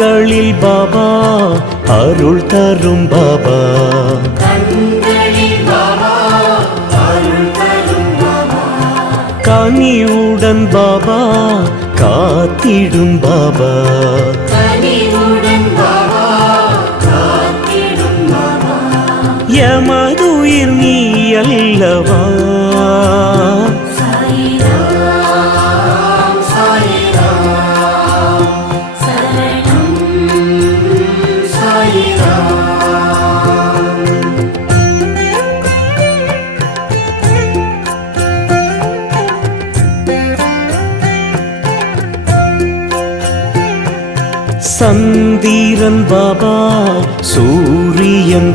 கண்களில் பாபா அருள் தரும் பாபா, கனிவுடன் பாபா காத்திடும் பாபா, எமதுயிர் நீ அல்லவா, சந்திரன் பாபா சூரியன்